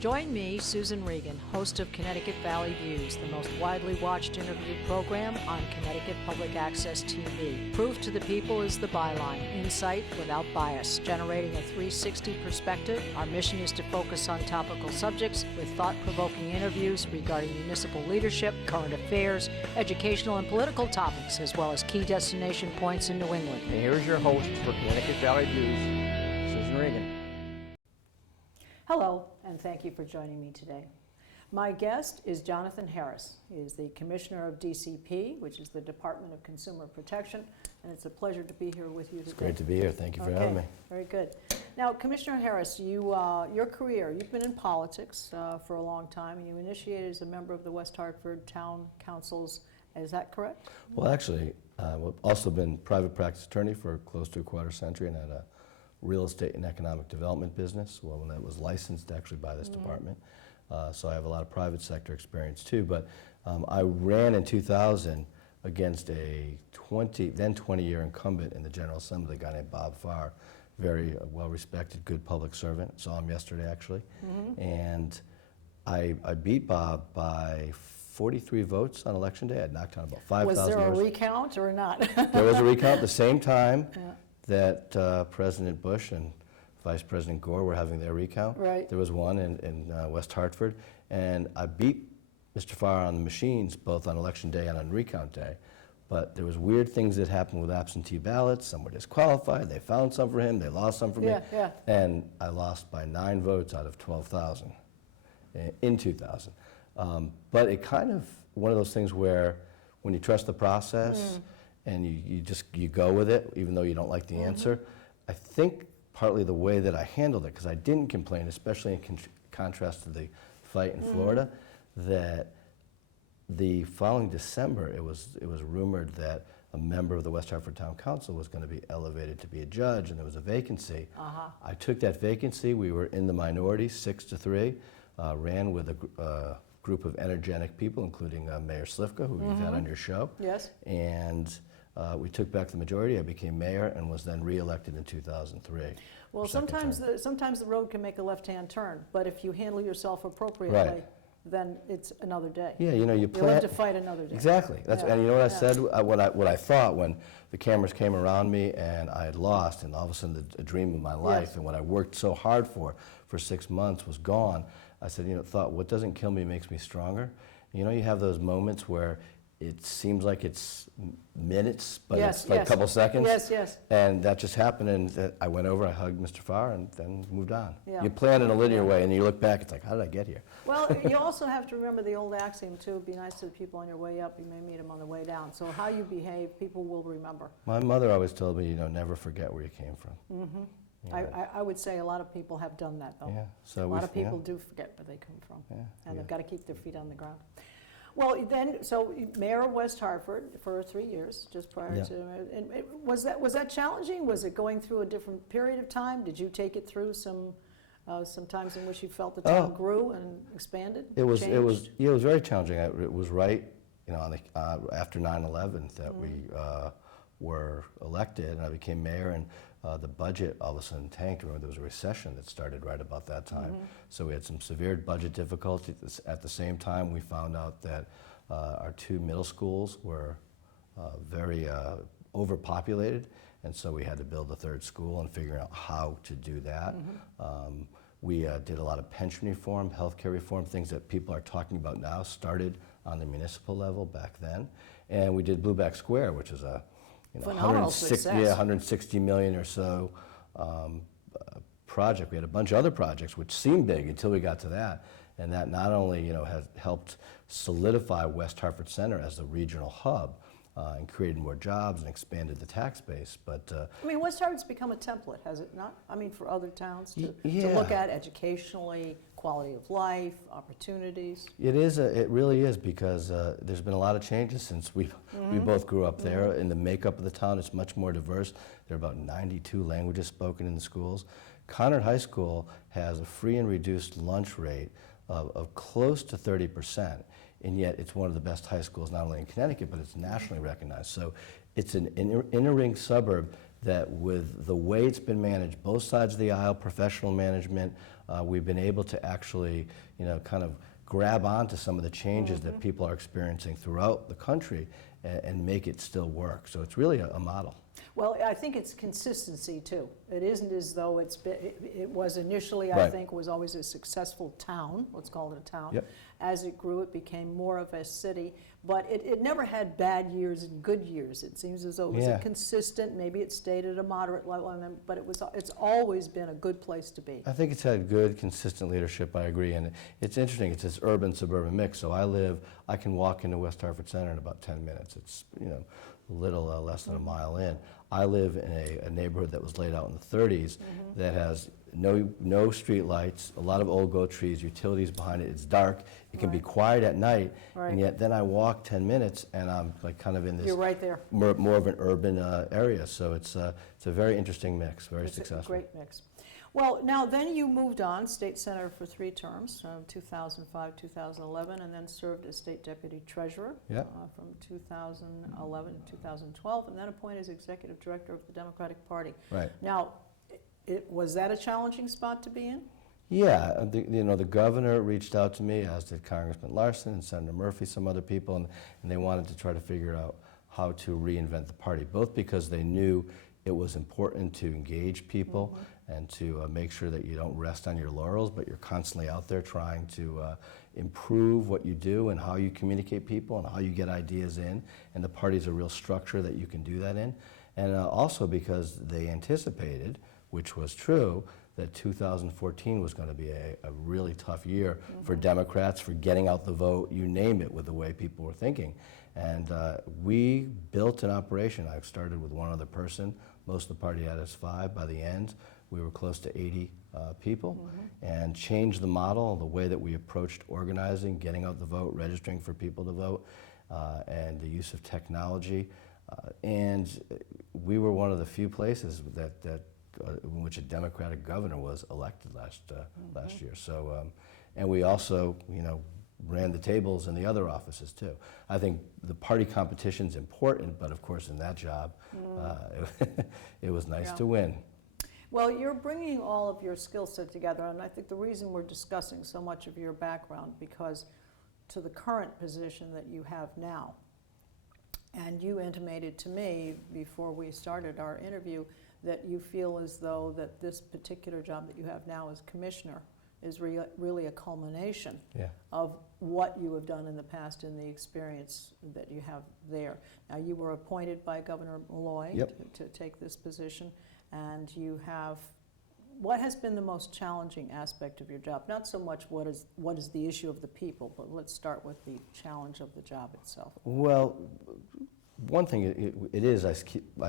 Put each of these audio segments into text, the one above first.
Join me, Susan Regan, host of Connecticut Valley Views, the most widely watched interview program on Connecticut Public Access TV. Proof to the people is the byline. Insight without bias, generating a 360 perspective. Our mission is to focus on topical subjects with thought-provoking interviews regarding municipal leadership, current affairs, educational and political topics, as well as key destination points in New England. And here's your host for Connecticut Valley Views, Susan Regan. Hello, and thank you for joining me today. My guest is Jonathan Harris. He is the Commissioner of DCP, which is the Department of Consumer Protection, and it's a pleasure to be here with you today. It's great to be here. Thank you for having me. Very good. Now, Commissioner Harris, your career, you've been in politics for a long time, and you initiated as a member of the West Hartford Town Councils. Is that correct? Well, actually, I've also been private practice attorney for close to a quarter century and had a real estate and economic development business, well, when that was licensed actually by this department. So I have a lot of private sector experience too, but I ran in 2000 against a 20-year incumbent in the General Assembly, a guy named Bob Farr, very well-respected, good public servant. Saw him yesterday actually. And I beat Bob by 43 votes on election day. I knocked on about 5,000 Was there a votes. recount or not? There was a recount at the same time that President Bush and Vice President Gore were having their recount. Right. There was one in West Hartford, and I beat Mr. Farr on the machines, both on election day and on recount day. But there was weird things that happened with absentee ballots. Some were disqualified. They found some for him. They lost some for me. Yeah. And I lost by 9 votes out of 12,000 in 2000. But it kind of one of those things where when you trust the process and you go with it, even though you don't like the answer. I think partly the way that I handled it, because I didn't complain, especially in contrast to the fight in Florida, that the following December it was rumored that a member of the West Hartford Town Council was going to be elevated to be a judge, and there was a vacancy. I took that vacancy. We were in the minority, 6-3, ran with a group of energetic people, including Mayor Slifka, who you've had on your show. Yes. And we took back the majority. I became mayor and was then re-elected in 2003. Well, sometimes the road can make a left-hand turn, but if you handle yourself appropriately, Right. then it's another day. Yeah, you You live to fight another day. Exactly. That's Yeah. And you know what I said? What I thought when the cameras came around me and I had lost, and all of a sudden the dream of my life and what I worked so hard for 6 months was gone. I said, what doesn't kill me makes me stronger. You have those moments where it seems like it's minutes, but it's like a couple seconds. Yes. And that just happened, and I went over, I hugged Mr. Farr, and then moved on. Yeah. You plan in a linear way, and you look back, it's like, how did I get here? Well, you also have to remember the old axiom, too, be nice to the people on your way up, you may meet them on the way down. So how you behave, people will remember. My mother always told me, never forget where you came from. I would say a lot of people have done that, though. Yeah, so a lot of people do forget where they come from, and they've got to keep their feet on the ground. Well, so Mayor of West Hartford for 3 years, just prior to, and was that challenging? Was it going through a different period of time? Did you take it through some times in which you felt the town grew and expanded? It was very challenging. It was right, after 9/11 that we were elected, and I became mayor, and the budget all of a sudden tanked. Remember, there was a recession that started right about that time. So we had some severe budget difficulties. At the same time, we found out that our 2 middle schools were very overpopulated, and so we had to build a 3rd school and figure out how to do that. We did a lot of pension reform, healthcare reform, things that people are talking about now, started on the municipal level back then. And we did Blueback Square, which is a phenomenal success. $160 million or so project. We had a bunch of other projects which seemed big until we got to that, and that not only has helped solidify West Hartford Center as the regional hub and created more jobs and expanded the tax base, but West Hartford's become a template, has it not? For other towns to look at educationally, quality of life, opportunities. It is. It really is, because there's been a lot of changes since we both grew up there. In the makeup of the town, it's much more diverse. There are about 92 languages spoken in the schools. Conard High School has a free and reduced lunch rate of close to 30%, and yet it's one of the best high schools not only in Connecticut, but it's nationally recognized. So it's an inner ring suburb that with the way it's been managed, both sides of the aisle, professional management, we've been able to actually, kind of grab onto some of the changes that people are experiencing throughout the country and make it still work. So it's really a model. Well, I think it's consistency too. It isn't as though it was initially, I Right. think, was always a successful town, let's call it a town. Yep. As it grew, it became more of a city, but it never had bad years and good years. It seems as though it was Yeah. a consistent, maybe it stayed at a moderate level, but it's always been a good place to be. I think it's had good, consistent leadership, I agree, and it's interesting, it's this urban-suburban mix. So I can walk into West Hartford Center in about 10 minutes. It's, a little less than a mile in. I live in a neighborhood that was laid out in the 30s that has no street lights, a lot of old growth trees, utilities behind it. It's dark. It can be Right. quiet at night, Right. and yet then I walk 10 minutes and I'm like kind of in this You're right there. more of an urban area. So it's a very interesting mix, very It's successful. a great mix. Well, now then you moved on, state senator for 3 terms, 2005, 2011, and then served as state deputy treasurer Yeah. from 2011 to 2012, and then appointed as executive director of the Democratic Party. Right. Now, was that a challenging spot to be in? Yeah, the governor reached out to me, as did Congressman Larson and Senator Murphy, some other people, and they wanted to try to figure out how to reinvent the party, both because they knew it was important to engage people and to make sure that you don't rest on your laurels, but you're constantly out there trying to improve what you do and how you communicate people and how you get ideas in, and the party's a real structure that you can do that in. And also because they anticipated, which was true, that 2014 was going to be a really tough year for Democrats, for getting out the vote, you name it, with the way people were thinking. And we built an operation. I started with one other person. Most of the party had us 5. By the end, we were close to 80 people, and changed the model, the way that we approached organizing, getting out the vote, registering for people to vote, and the use of technology. And we were one of the few places that in which a Democratic governor was elected last year. So, and we also, ran the tables in the other offices too. I think the party competition's important, but of course in that job, it was nice to win. Well, you're bringing all of your skill set together, and I think the reason we're discussing so much of your background, because to the current position that you have now, and you intimated to me before we started our interview that you feel as though that this particular job that you have now as commissioner is really a culmination of what you have done in the past and the experience that you have there. Now, you were appointed by Governor Malloy to take this position, and you have, what has been the most challenging aspect of your job? Not so much what is the issue of the people, but let's start with the challenge of the job itself. Well, one thing it is, I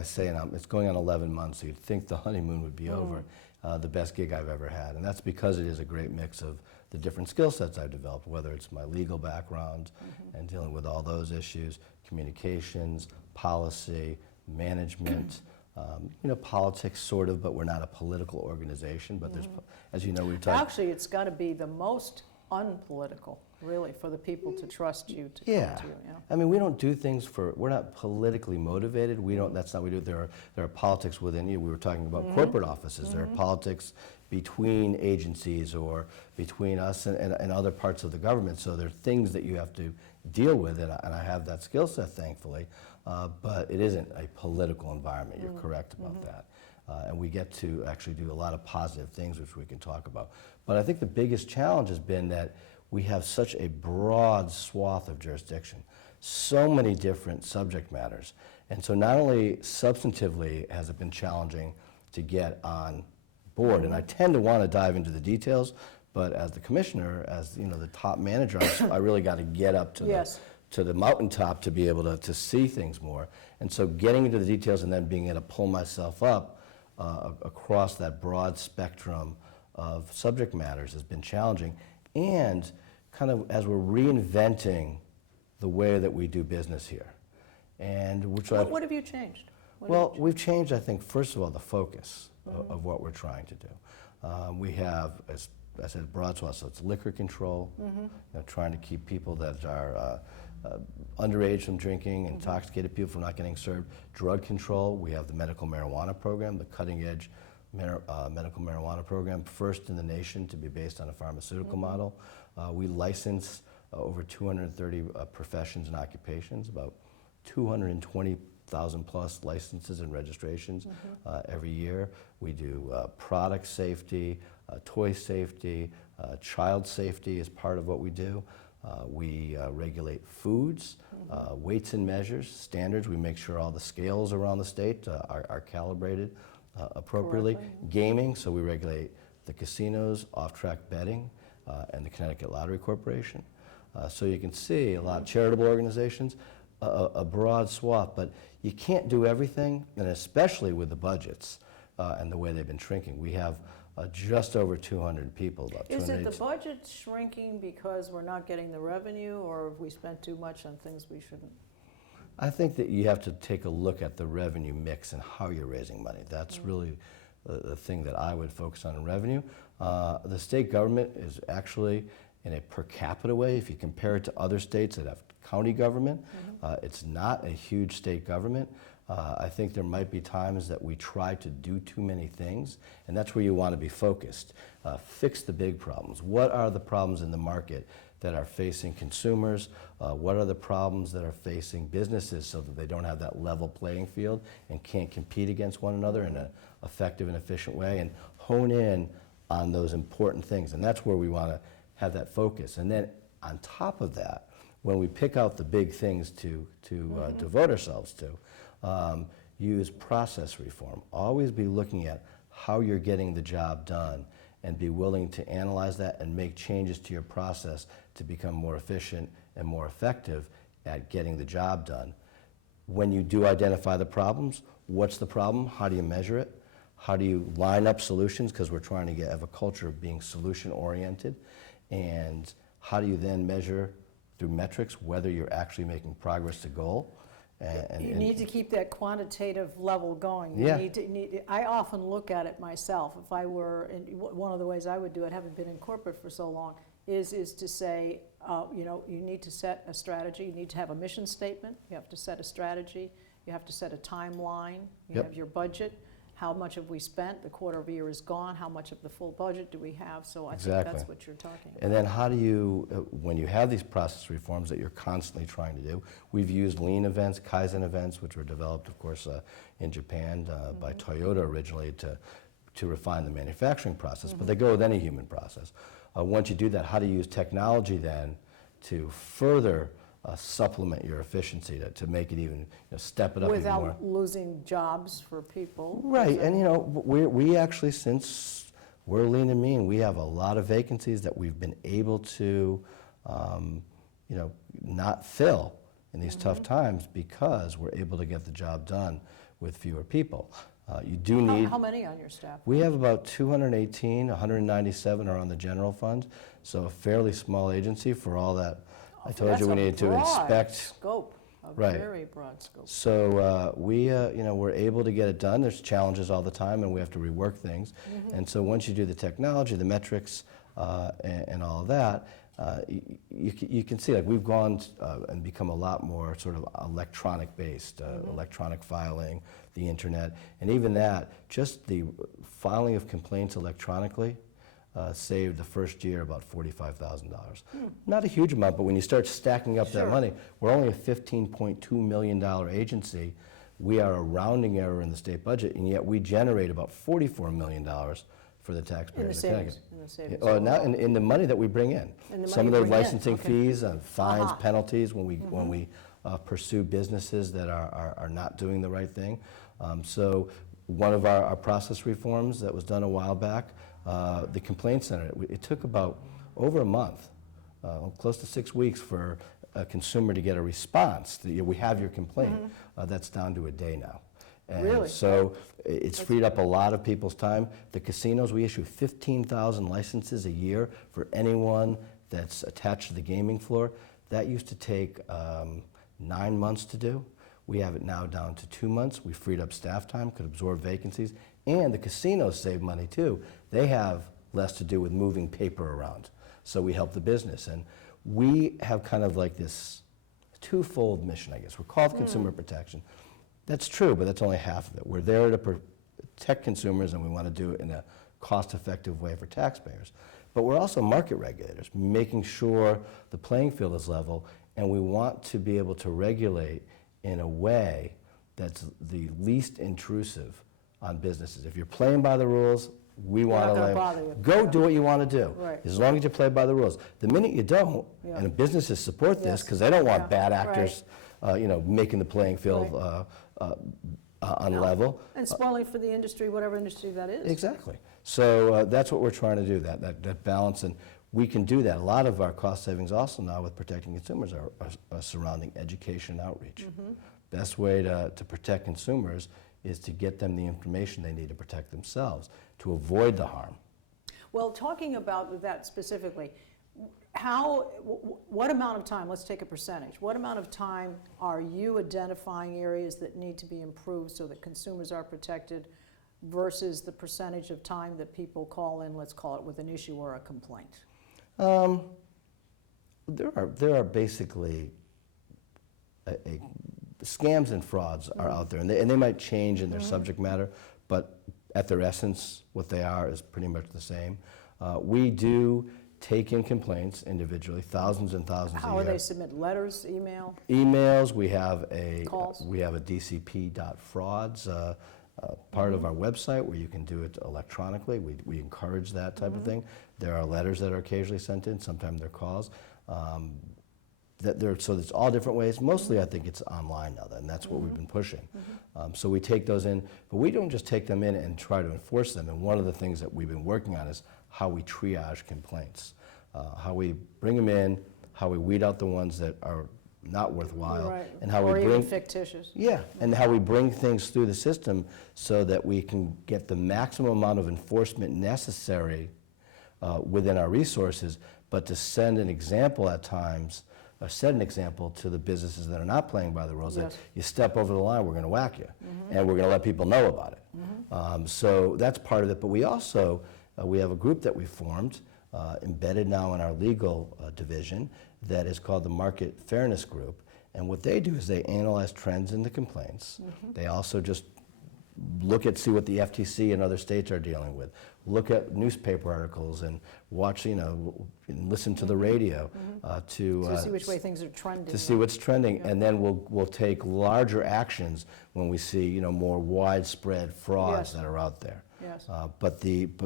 say, and it's going on 11 months, so you'd think the honeymoon would be over. The best gig I've ever had, and that's because it is a great mix of the different skill sets I've developed, whether it's my legal background and dealing with all those issues, communications, policy, management, politics sort of, but we're not a political organization, but there's, as you know, we've talked. Actually, it's got to be the most unpolitical, really, for the people to trust you to come to you. Yeah. I mean, we don't do things we're not politically motivated. That's not what we do. There are politics within you. We were talking about corporate offices. There are politics between agencies or between us and other parts of the government. So there are things that you have to deal with, and I have that skill set, thankfully. But it isn't a political environment. You're correct about that. And we get to actually do a lot of positive things, which we can talk about. But I think the biggest challenge has been that we have such a broad swath of jurisdiction, so many different subject matters. And so not only substantively has it been challenging to get on board, and I tend to want to dive into the details, but as the commissioner, as the top manager, I really got to get up to the mountaintop to be able to see things more. And so getting into the details and then being able to pull myself up across that broad spectrum of subject matters has been challenging. And kind of as we're reinventing the way that we do business here. And what have you changed? We've changed, I think, first of all, the focus of what we're trying to do. We have, as I said, broad swath, so it's liquor control, trying to keep people that are underage from drinking, intoxicated people from not getting served, drug control. We have the medical marijuana program, the cutting edge medical marijuana program, first in the nation to be based on a pharmaceutical model. We license over 230 professions and occupations, about 220,000 plus licenses and registrations every year. We do product safety, toy safety, child safety is part of what we do. We regulate foods, weights and measures, standards. We make sure all the scales around the state are calibrated appropriately. Gaming, so we regulate the casinos, off-track betting, and the Connecticut Lottery Corporation. So you can see a lot of charitable organizations, a broad swath, but you can't do everything, and especially with the budgets and the way they've been shrinking. We have just over 200 people. About Is it the budget shrinking because we're not getting the revenue, or have we spent too much on things we shouldn't? I think that you have to take a look at the revenue mix and how you're raising money. That's really the thing that I would focus on in revenue. The state government is actually, in a per capita way, if you compare it to other states that have county government, it's not a huge state government. I think there might be times that we try to do too many things, and that's where you want to be focused. Fix the big problems. What are the problems in the market that are facing consumers? What are the problems that are facing businesses so that they don't have that level playing field and can't compete against one another in an effective and efficient way, and hone in on those important things. And that's where we want to have that focus. And then on top of that, when we pick out the big things to devote ourselves to, use process reform. Always be looking at how you're getting the job done and be willing to analyze that and make changes to your process to become more efficient and more effective at getting the job done. When you do identify the problems, what's the problem? How do you measure it? How do you line up solutions? Because we're trying to have a culture of being solution oriented. And how do you then measure through metrics whether you're actually making progress to goal? You need to keep that quantitative level going. Yeah. I often look at it myself. If I were, one of the ways I would do it, having been in corporate for so long, is to say, you need to set a strategy. You need to have a mission statement. You have to set a strategy. You have to set a timeline. You have your budget. How much have we spent? The quarter of a year is gone. How much of the full budget do we have? So I think that's what you're talking about. And then how do you, when you have these process reforms that you're constantly trying to do, we've used lean events, Kaizen events, which were developed, of course, in Japan by Toyota originally to refine the manufacturing process, but they go with any human process. Once you do that, how do you use technology then to further supplement your efficiency to make it even, step it up even more. Without losing jobs for people. Right, and we actually, since we're lean and mean, we have a lot of vacancies that we've been able to, not fill in these tough times because we're able to get the job done with fewer people. You do need... How many on your staff? We have about 218, 197 are on the general fund, so a fairly small agency for all that. I told you we needed to inspect. Scope, a very broad scope. So we're able to get it done. There's challenges all the time, and we have to rework things. And so once you do the technology, the metrics, and all of that, you can see, like, we've gone and become a lot more sort of electronic based, electronic filing, the internet, and even that, just the filing of complaints electronically. Saved the first year about $45,000. Not a huge amount, but when you start stacking up that money, we're only a $15.2 million agency. We are a rounding error in the state budget, and yet we generate about $44 million for the taxpayers of Connecticut. In the savings. Now in the money that we bring in. Some of the licensing fees, fines, penalties when we pursue businesses that are not doing the right thing. So one of our process reforms that was done a while back, the complaint center, it took about over a month, close to 6 weeks for a consumer to get a response. We have your complaint. That's down to a day now. And really? So it's freed up a lot of people's time. The casinos, we issue 15,000 licenses a year for anyone that's attached to the gaming floor. That used to take 9 months to do. We have it now down to 2 months. We freed up staff time, could absorb vacancies, and the casinos save money too. They have less to do with moving paper around, so we help the business. And we have kind of like this twofold mission, I guess. We're called consumer protection. That's true, but that's only half of it. We're there to protect consumers, and we want to do it in a cost-effective way for taxpayers. But we're also market regulators, making sure the playing field is level, and we want to be able to regulate in a way that's the least intrusive on businesses. If you're playing by the rules, we want to go do what you want to do, Right. as long as you play by the rules. The minute you don't, and businesses support this because they don't want bad actors, making the playing field unlevel. And spoiling for the industry, whatever industry that is. Exactly. So that's what we're trying to do, that balance, and we can do that. A lot of our cost savings also now with protecting consumers are surrounding education and outreach. Best way to protect consumers is to get them the information they need to protect themselves, to avoid the harm. Well, talking about that specifically, what amount of time, let's take a percentage, what amount of time are you identifying areas that need to be improved so that consumers are protected versus the percentage of time that people call in, let's call it, with an issue or a complaint? There are basically scams and frauds are out there, and they might change in their subject matter, but at their essence, what they are is pretty much the same. We do take in complaints individually, thousands and thousands a year. How are they submit? Letters, email? Emails. We have Calls? we have a dcp.frauds part of our website where you can do it electronically. We encourage that type of thing. There are letters that are occasionally sent in. Sometimes they're calls. So it's all different ways. Mostly, I think it's online now, and that's what we've been pushing. So we take those in, but we don't just take them in and try to enforce them. And one of the things that we've been working on is how we triage complaints, how we bring them in, how we weed out the ones that are not worthwhile, and how we bring even fictitious. Yeah, and how we bring things through the system so that we can get the maximum amount of enforcement necessary within our resources, but to send an example at times, or set an example to the businesses that are not playing by the rules, that you step over the line, we're going to whack you, and we're going to let people know about it. So that's part of it, but we also, we have a group that we formed, embedded now in our legal division, that is called the Market Fairness Group, and what they do is they analyze trends in the complaints. They also just see what the FTC and other states are dealing with. Look at newspaper articles and watch, and listen to the radio to see which way things are trending. To see what's trending, and then we'll take larger actions when we see more widespread frauds that are out there. Yes. But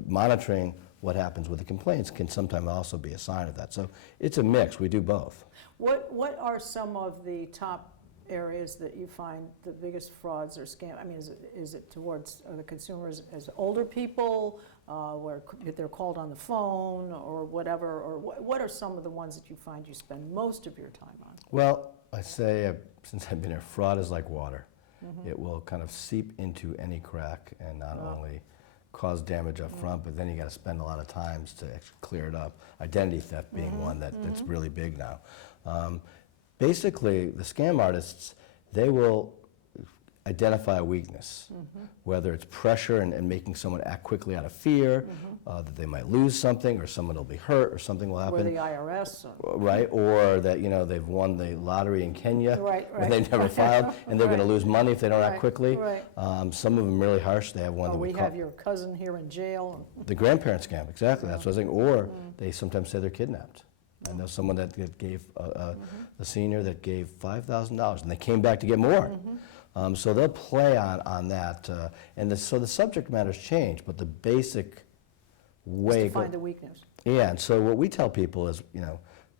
monitoring what happens with the complaints can sometimes also be a sign of that. So it's a mix. We do both. What are some of the top areas that you find the biggest frauds or scams? I mean, is it towards the consumers as older people, where they're called on the phone or whatever, or what are some of the ones that you find you spend most of your time on? Well, I say, since I've been here, fraud is like water. It will kind of seep into any crack and not only cause damage up front, but then you got to spend a lot of times to actually clear it up. Identity theft being one that's really big now. Basically, the scam artists, they will identify a weakness, whether it's pressure and making someone act quickly out of fear, that they might lose something, or someone will be hurt, or something will happen. Or the IRS. Right, or that they've won the lottery in Kenya, Right. they never filed, and they're going to lose money if they don't act quickly. Right. Some of them really harsh. They have one that we have your cousin here in jail. The grandparent scam, exactly. That's what I was thinking. Or they sometimes say they're kidnapped. I know someone that gave a senior that gave $5,000, and they came back to get more. So they'll play on that, so the subject matters change, but the basic way to find the weakness. Yeah, and so what we tell people is,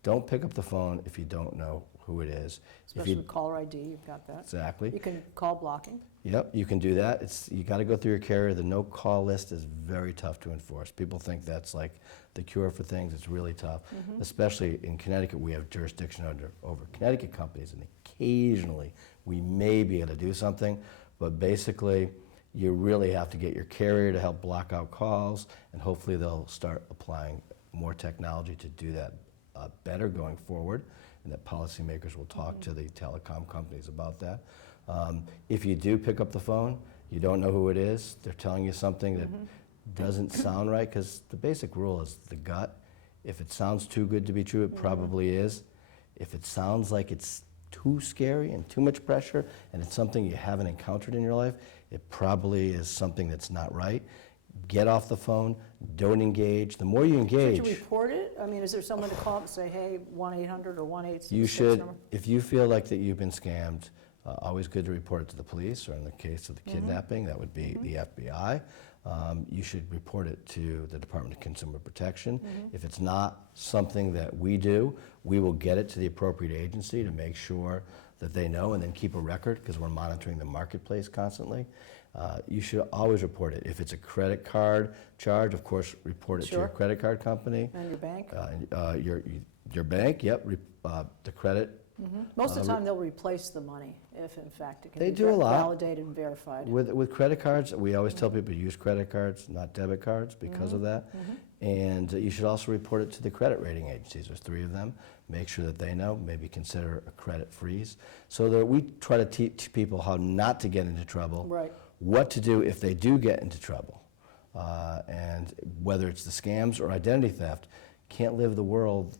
don't pick up the phone if you don't know who it is. Especially with caller ID, you've got that. Exactly. You can call blocking. Yep, you can do that. You got to go through your carrier. The no-call list is very tough to enforce. People think that's like the cure for things. It's really tough, especially in Connecticut. We have jurisdiction over Connecticut companies, and occasionally we may be able to do something, but basically you really have to get your carrier to help block out calls, and hopefully they'll start applying more technology to do that better going forward, and that policymakers will talk to the telecom companies about that. If you do pick up the phone, you don't know who it is, they're telling you something that doesn't sound right, because the basic rule is the gut. If it sounds too good to be true, it probably is. If it sounds like it's too scary and too much pressure, and it's something you haven't encountered in your life, it probably is something that's not right. Get off the phone, don't engage. The more you engage... Should you report it? I mean, is there someone to call up and say, hey, 1-800 or 1-866 You should, number? if you feel like that you've been scammed, always good to report it to the police, or in the case of the kidnapping, that would be the FBI. You should report it to the Department of Consumer Protection. If it's not something that we do, we will get it to the appropriate agency to make sure that they know, and then keep a record, because we're monitoring the marketplace constantly. You should always report it. If it's a credit card charge, of course, report it to your credit card company. And your bank? Your bank, yep, the credit. Most of the time, they'll replace the money if, in fact, it can They be do a lot. validated and verified. With credit cards, we always tell people to use credit cards, not debit cards, because of that. And you should also report it to the credit rating agencies. There's 3 of them. Make sure that they know, maybe consider a credit freeze. So that we try to teach people how not to get into trouble, Right. what to do if they do get into trouble. And whether it's the scams or identity theft, can't live in the world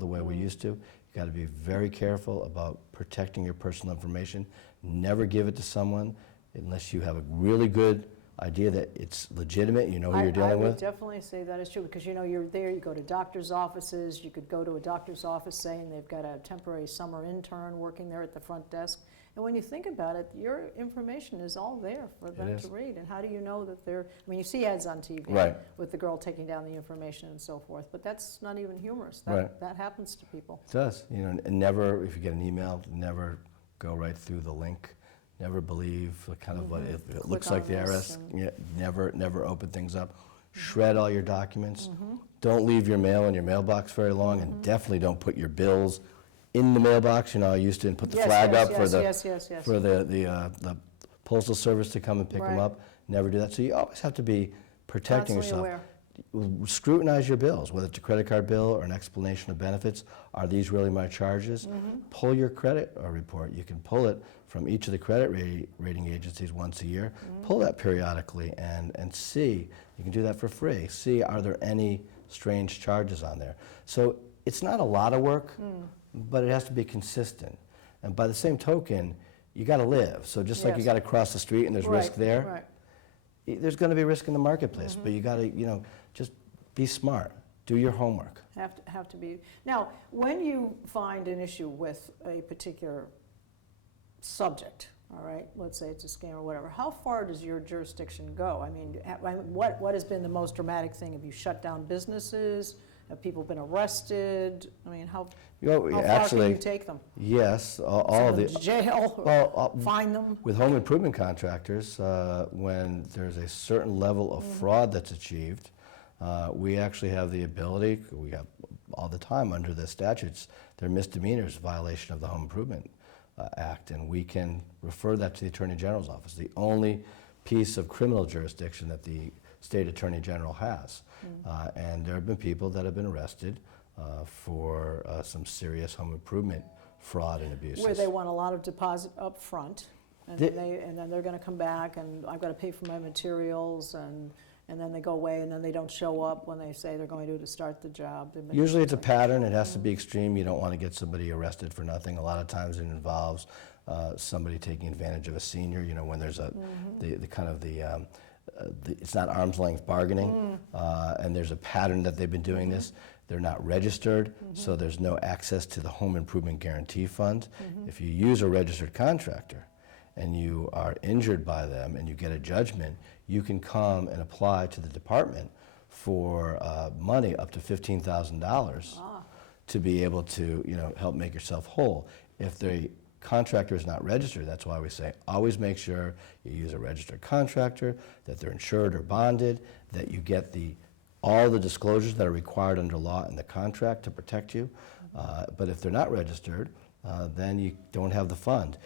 the way we used to. You got to be very careful about protecting your personal information. Never give it to someone unless you have a really good idea that it's legitimate, you know who you're dealing I would with. definitely say that is true, because you know, you're there, you go to doctor's offices, you could go to a doctor's office saying they've got a temporary summer intern working there at the front desk. And when you think about it, your information is all there for them to read. And how do you know that they're, I mean, you see ads on TV with the girl taking down the information and so forth, but that's not even humorous. That happens to people. It does. You know, and never, if you get an email, never go right through the link. Never believe kind of what it looks like the IRS. Yeah, never open things up. Shred all your documents. Don't leave your mail in your mailbox very long, and definitely don't put your bills in the mailbox. You know, I used to put the flag up for the Postal Service to come and pick them up. Never do that. So you always have to be protecting yourself. Scrutinize your bills, whether it's a credit card bill or an explanation of benefits. Are these really my charges? Pull your credit report. You can pull it from each of the credit rating agencies once a year. Pull that periodically and see. You can do that for free. See, are there any strange charges on there? So it's not a lot of work, but it has to be consistent. And by the same token, you got to live. So just like you got to cross the street and there's risk there, there's going to be risk in the marketplace. But you got to, you know, just be smart. Do your homework. Have to be. Now, when you find an issue with a particular subject, all right, let's say it's a scam or whatever, how far does your jurisdiction go? I mean, what has been the most dramatic thing? Have you shut down businesses? Have people been arrested? I mean, how far can you take them? Yes, all Send the them to jail, fine them? With home improvement contractors, when there's a certain level of fraud that's achieved, we actually have the ability, we have all the time under the statutes, they're misdemeanors, violation of the Home Improvement Act, and we can refer that to the Attorney General's office, the only piece of criminal jurisdiction that the State Attorney General has. And there have been people that have been arrested for some serious home improvement fraud and abuses. Where they want a lot of deposit up front, and then they're going to come back, and I've got to pay for my materials, and then they go away, and then they don't show up when they say they're going to start the job. Usually it's a pattern. It has to be extreme. You don't want to get somebody arrested for nothing. A lot of times it involves somebody taking advantage of a senior, you know, when there's it's not arm's length bargaining, and there's a pattern that they've been doing this. They're not registered, so there's no access to the Home Improvement Guarantee Fund. If you use a registered contractor and you are injured by them and you get a judgment, you can come and apply to the department for money up to $15,000 to be able to, you know, help make yourself whole. If the contractor is not registered, that's why we say always make sure you use a registered contractor, that they're insured or bonded, that you get all the disclosures that are required under law in the contract to protect you. But if they're not registered, then you don't have the fund.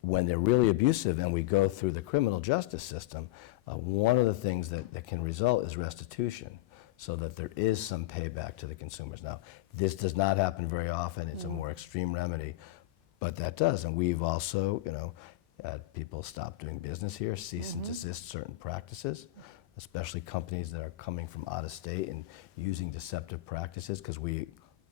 When they're really abusive and we go through the criminal justice system, one of the things that can result is restitution, so that there is some payback to the consumers. Now, this does not happen very often. It's a more extreme remedy, but that does. And we've also, you know, had people stop doing business here, cease and desist certain practices, especially companies that are coming from out of state and using deceptive practices, because we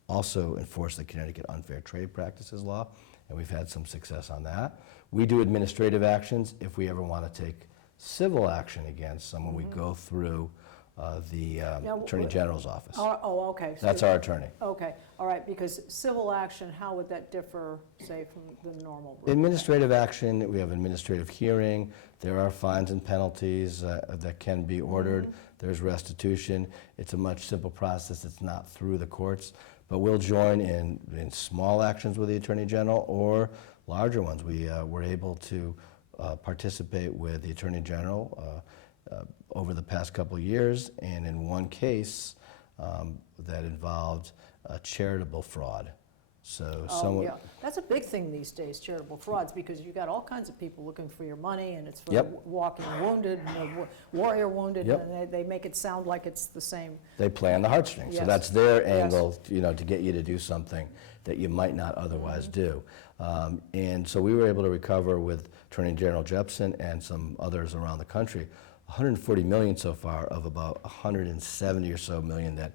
also enforce the Connecticut Unfair Trade Practices Law, and we've had some success on that. We do administrative actions. If we ever want to take civil action against someone, we go through the Attorney General's office. Oh, okay. So That's our attorney. Okay, all right, because civil action, how would that differ, say, from the normal? Administrative action, we have administrative hearing, there are fines and penalties that can be ordered, there's restitution. It's a much simple process, it's not through the courts, but we'll join in small actions with the Attorney General or larger ones. We were able to participate with the Attorney General over the past couple of years, and in one case that involved charitable fraud. So someone, Yeah, that's a big thing these days, charitable frauds, because you got all kinds of people looking for your money, and it's for Yep. walking wounded, warrior wounded, Yep. and they make it sound like it's the same. they play on the heartstrings. So Yes. that's their Yes. angle, you know, to get you to do something that you might not otherwise do. And so we were able to recover with Attorney General Jepsen and some others around the country, 140 million so far of about 170 or so million that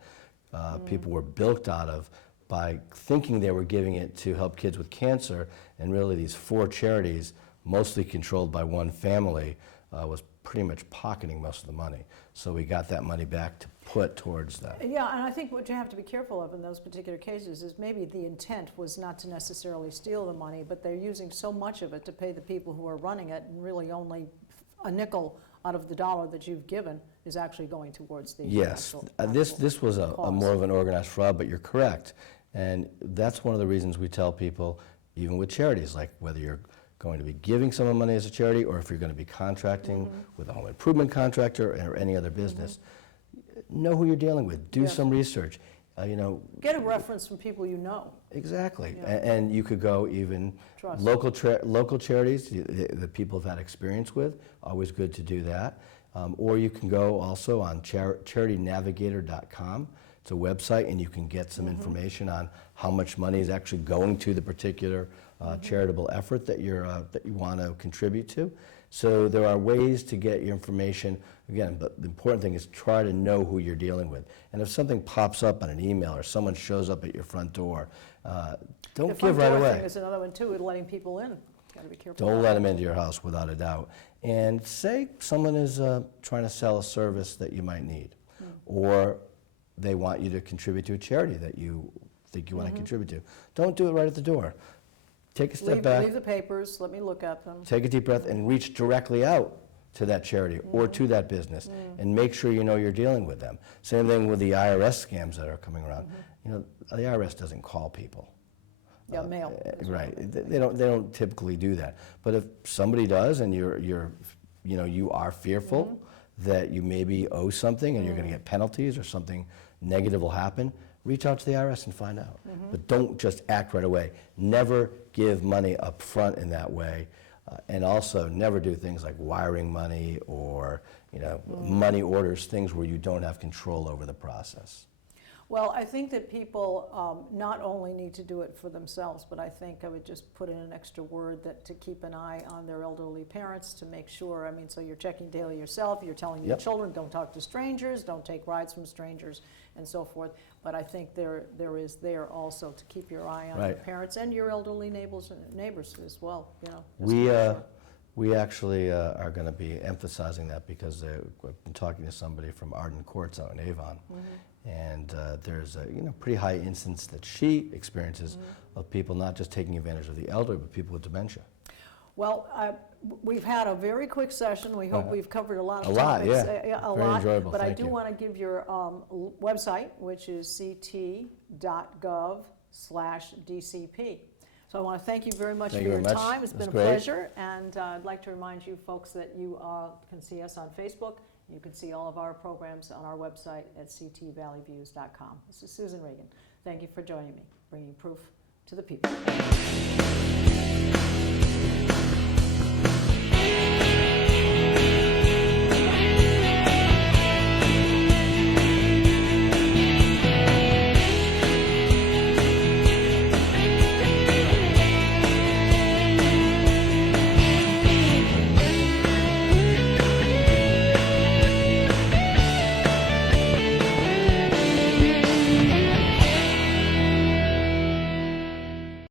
people were bilked out of by thinking they were giving it to help kids with cancer, and really these 4 charities, mostly controlled by one family, was pretty much pocketing most of the money. So we got that money back to put towards that. Yeah, and I think what you have to be careful of in those particular cases is maybe the intent was not to necessarily steal the money, but they're using so much of it to pay the people who are running it, and really only a nickel out of the dollar that you've given is actually going towards the Yes, actual this was a cause. more of an organized fraud, but you're correct. And that's one of the reasons we tell people, even with charities, like whether you're going to be giving someone money as a charity or if you're going to be contracting with a home improvement contractor or any other business, know who you're dealing with. Do Yes. some research. You know, Get a reference from people you know. exactly. Yeah. And you could go even Trust. local charities that people have had experience with, always good to do that. Or you can go also on charitynavigator.com. It's a website, and you can get some information on how much money is actually going to the particular charitable effort that that you want to contribute to. So there are ways to get your information, again, but the important thing is try to know who you're dealing with. And if something pops up on an email or someone shows up at your front door, don't give right The front door away. thing is another one too, with letting people in. Got to be careful. Don't about let that. them into your house without a doubt. And say someone is trying to sell a service that you might need, or they want you to contribute to a charity that you think you want to contribute to. Don't do it right at the door. Take a step back, Leave the papers, let me look at them. take a deep breath, and reach directly out to that charity or to that business, and make sure you know you're dealing with them. Same thing with the IRS scams that are coming around. You know, the IRS doesn't call people. Yeah, mail. Right. They don't typically do that. But if somebody does, and you are fearful that you maybe owe something and you're going to get penalties or something negative will happen, reach out to the IRS and find out. But don't just act right away. Never give money up front in that way. And also never do things like wiring money or money orders, things where you don't have control over the process. Well, I think that people not only need to do it for themselves, but I think I would just put in an extra word that to keep an eye on their elderly parents to make sure, I mean, so you're checking daily yourself, you're telling your Yep. children, don't talk to strangers, don't take rides from strangers, and so forth. But I think there is there also to keep your eye on your Right. parents and your elderly neighbors as well, you know. just to We, make sure. we actually are going to be emphasizing that because I've been talking to somebody from Arden Courts out in Avon, and there's a pretty high instance that she experiences of people not just taking advantage of the elderly, but people with dementia. Well, we've had a very quick session. We hope we've covered a lot of A lot, topics. yeah. A Very lot. enjoyable. But I Thank do you. want to give your website, which is ct.gov/DCP. So I want to thank you very much Thank for you your very much. time. It's That's been a great. pleasure. And I'd like to remind you folks that you can see us on Facebook. You can see all of our programs on our website at ctvalleyviews.com. This is Susan Reagan. Thank you for joining me, bringing proof to the people.